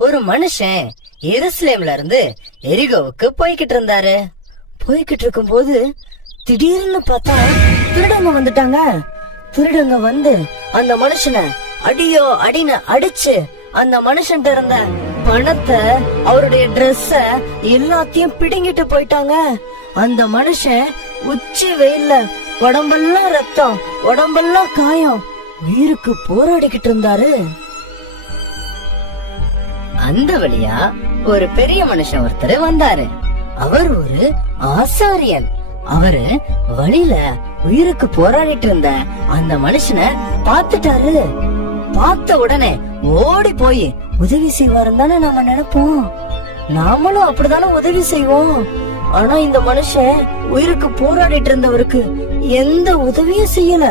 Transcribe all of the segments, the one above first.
ஒரு மனுஷன் எருசலேம்ல இருந்து எரிகோவுக்கு போய்கிட்டு இருந்தாரு. போய்கிட்டு இருக்கும் போது திடீர்னு பார்த்தா திருடங்க வந்துட்டாங்க. திருடங்க வந்து அந்த மனுஷனை அடியோ அடின்னு அடிச்சு அந்த மனுஷன் இருந்த பணத்தை, அவருடைய ட்ரெஸ்ஸ எல்லாத்தையும் பிடுங்கிட்டு போயிட்டாங்க. அந்த மனுஷன் உச்சி வெயில்ல உடம்பெல்லாம் ரத்தம், உடம்பெல்லாம் காயம், உயிருக்கு போராடிக்கிட்டு இருந்தாரு. அந்த வழியா ஒரு பெரிய மனுஷன் ஒருத்தர் வந்தாரு. அவர் ஒரு ஆசாரியன். அவரு வழியில உயிருக்கு போராடிட்டு இருந்த அந்த மனுஷனை பாத்துட்டாரு. பார்த்த உடனே ஓடி போய் உதவி செய்வாருன்னு தானே நாம நினைப்போம். நாமளும் அப்படித்தானே உதவி செய்வோம். ஆனா இந்த மனுஷன் உயிருக்கு போராடிட்டு இருந்தவருக்கு எந்த உதவியும் செய்யல.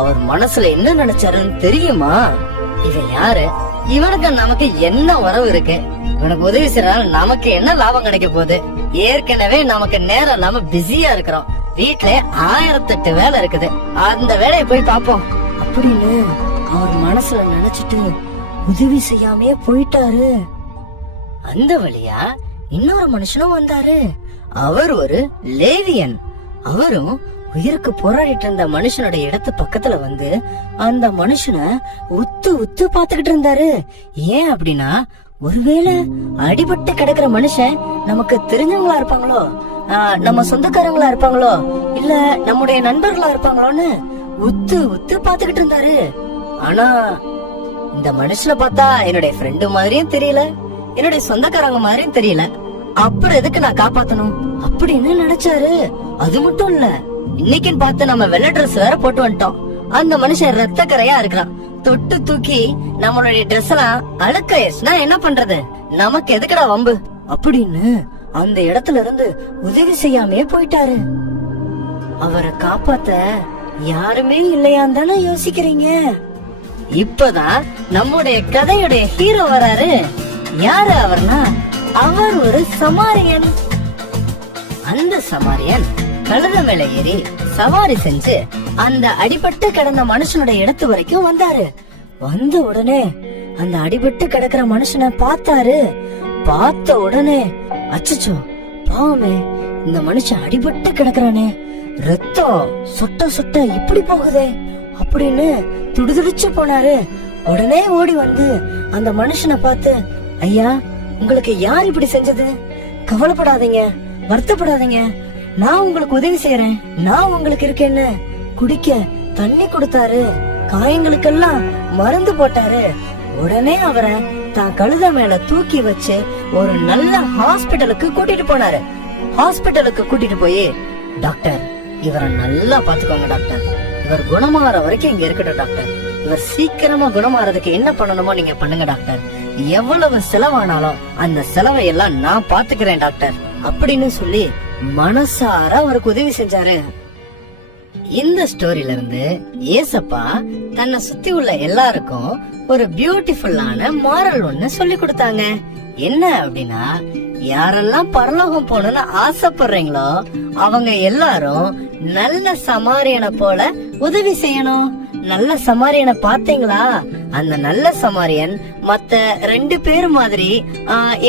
அவர் மனசுல என்ன நினைச்சாருன்னு தெரியுமா? இவன் யாரு? இவனுக்கு நமக்கு என்ன உறவு இருக்கு? இவனுக்கு உதவி செய்யறதுனால நமக்கு என்ன லாபம் கிடைக்க போகுது? ஏற்கனவே நமக்கு நேரம் இல்லாம பிஸியா இருக்கிறோம். வீட்டுல 1008 வேலை இருக்குது. அந்த வேலையை போய் பாப்போம் அப்படின்னு அவர் மனசுல நினைச்சிட்டு உதவி செய்யாமே போயிட்டாரு. அந்த வழியா இன்னொரு மனுஷனும் வந்தாரு. அவர் ஒரு லேவியன். அவரும் உயிருக்கு போராடிட்டு இருந்த மனுஷனுடைய இடத்து பக்கத்துல வந்து அந்த மனுஷனை உத்து உத்து பாத்துக்கிட்டு இருந்தாரு. ஏன் அப்படின்னா, ஒருவேளை அடிபட்டு கிடக்குற மனுஷன் நமக்கு தெரிஞ்சவங்களா இருப்பாங்களோ, நம்ம சொந்தக்காரங்களா இருப்பாங்களோ, இல்ல நம்முடைய நண்பர்களா இருப்பாங்களோன்னு உத்து உத்து பாத்துக்கிட்டு இருந்தாரு. ஆனா இந்த மனுஷனை பார்த்தா என்னுடைய ஃப்ரெண்டு மாதிரியும் தெரியல, என்னுடைய சொந்தக்காரங்க மாதிரியும் தெரியல. அப்புறம் எதுக்கு நான் காப்பாத்தணும் அப்படின்னு நினைச்சாரு. அது மட்டும் இல்ல, இன்னைக்குன்னு பார்த்து நம்ம வெள்ளை ட்ரெஸ் வேற போட்டு வந்துட்டோம். அந்த மனுஷன் ரத்த கரையா இருக்கிறான். தொட்டு தூக்கி நம்மளுடைய ட்ரெஸ் எல்லாம் அழுக்காயிருச்சுன்னா என்ன பண்றது? நமக்கு எதுக்குடா வம்பு அப்படின்னு அந்த இடத்துல இருந்து உதவி செய்யாமே போயிட்டாரு. அவரை காப்பாத்த யாருமே இல்லையான்னு தானே யோசிக்கிறீங்க? இப்பதான் நம்முடைய கதையுடைய ஹீரோ வராரு. யாரு அவர்னா, அவர் ஒரு சமாரியன். அந்த சமாரியன் கழுத மேல ஏறி சவாரி செஞ்சு அந்த அடிபட்டு கிடந்த மனுஷனுடைய இடத்து வரைக்கும் வந்தாரு. வந்த உடனே அந்த அடிபட்டு கிடக்குற மனுஷனை பார்த்தாரு. பார்த்த உடனே அச்சச்சோ பாவமே, இந்த மனுஷன் அடிபட்டு கிடக்குறானே, ரத்தம் சொட்ட சொட்ட இப்படி போகுதே அப்படின்னு துடிதுடிச்சு போனாரு. உடனே ஓடி வந்து அந்த மனுஷனை பார்த்து, ஐயா, உங்களுக்கு யார் இப்படி செஞ்சது? கவலைப்படாதீங்க, வருத்தப்படாதீங்க, நான் உங்களுக்கு உதவி செய்யறேன், நான் உங்களுக்கு இருக்கேன்னு குடிக்க தண்ணி கொடுத்தாரு. காயங்களுக்கெல்லாம் மருந்து போட்டாரு. உடனே அவரை தான் கழுத மேல தூக்கி வச்சு ஒரு நல்ல ஹாஸ்பிட்டலுக்கு கூட்டிட்டு போனாரு. ஹாஸ்பிட்டலுக்கு கூட்டிட்டு போய், டாக்டர், இவரை நல்லா பாத்துக்கோங்க டாக்டர், இவர் குணமாற வரைக்கும் இங்க இருக்கட்டும் டாக்டர், இவர் சீக்கிரமா குணமாறதுக்கு என்ன பண்ணணுமோ நீங்க பண்ணுங்க டாக்டர், எவ்வளவு செலவானாலும் அந்த செலவை எல்லாம் நான் பாத்துக்கிறேன் டாக்டர் அப்படின்னு சொல்லி மனசார அவருக்கு உதவி செஞ்சாரு. இந்த ஸ்டோரியில இருந்து ஏசப்பா தன்னை சுத்தி உள்ள எல்லாருக்கும் ஒரு பியூட்டிஃபுல்லான மாரல் ஒண்ணு சொல்லி கொடுத்தாங்க. என்ன அப்படின்னா, யாரெல்லாம் பரலோகம் போகணும்னு ஆசைப்படுறீங்களோ அவங்க எல்லாரும் நல்ல சமாரியனை போல உதவி செய்யணும். நல்ல சமாரியனை பாத்தீங்களா? அந்த நல்ல சமாரியன் மத்த 2 பேர் மாதிரி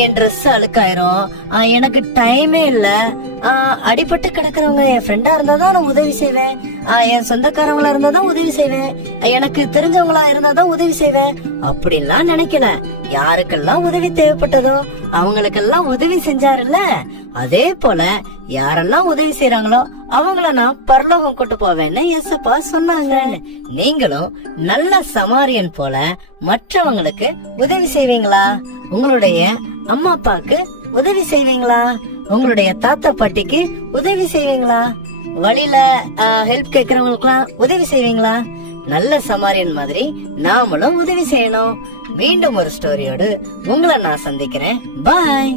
என் ட்ரெஸ் அழுக்காயிரும், எனக்கு டைமே இல்ல, அடிபட்டு கிடக்குறவங்க என் ஃப்ரெண்டா இருந்தாதான் நான் உதவி செய்வேன், என் சொந்தக்காரங்களா இருந்தாதான் உதவி செய்வேன், எனக்கு தெரிஞ்சவங்களா இருந்தாதான் உதவி செய்வேன் அப்படின்லாம் நினைக்கல. யாருக்கெல்லாம் உதவி தேவைப்பட்டதோ அவங்களுக்கெல்லாம் உதவி செஞ்சாருல்ல, அதே போல யாரெல்லாம் உதவி செய்யறாங்களோ அவங்கள நான் பரலோகம் கொண்டு போவேன்னு ஏசப்பா சொன்னாங்க. நீங்களும் நல்ல சமாரியன் போல மற்றவங்களுக்கு உதவி செய்வீங்களா? உங்களுடைய அம்மா அப்பாக்கு உதவி செய்வீங்களா? உங்களுடைய தாத்தா பாட்டிக்கு உதவி செய்வீங்களா? வழியில ஹெல்ப் கேக்குறவங்களுக்குலாம் உதவி செய்வீங்களா? நல்ல சமாரியன் மாதிரி நாமளும் உதவி செய்யணும். மீண்டும் ஒரு ஸ்டோரியோடு உங்களை நான் சந்திக்கிறேன். பாய்.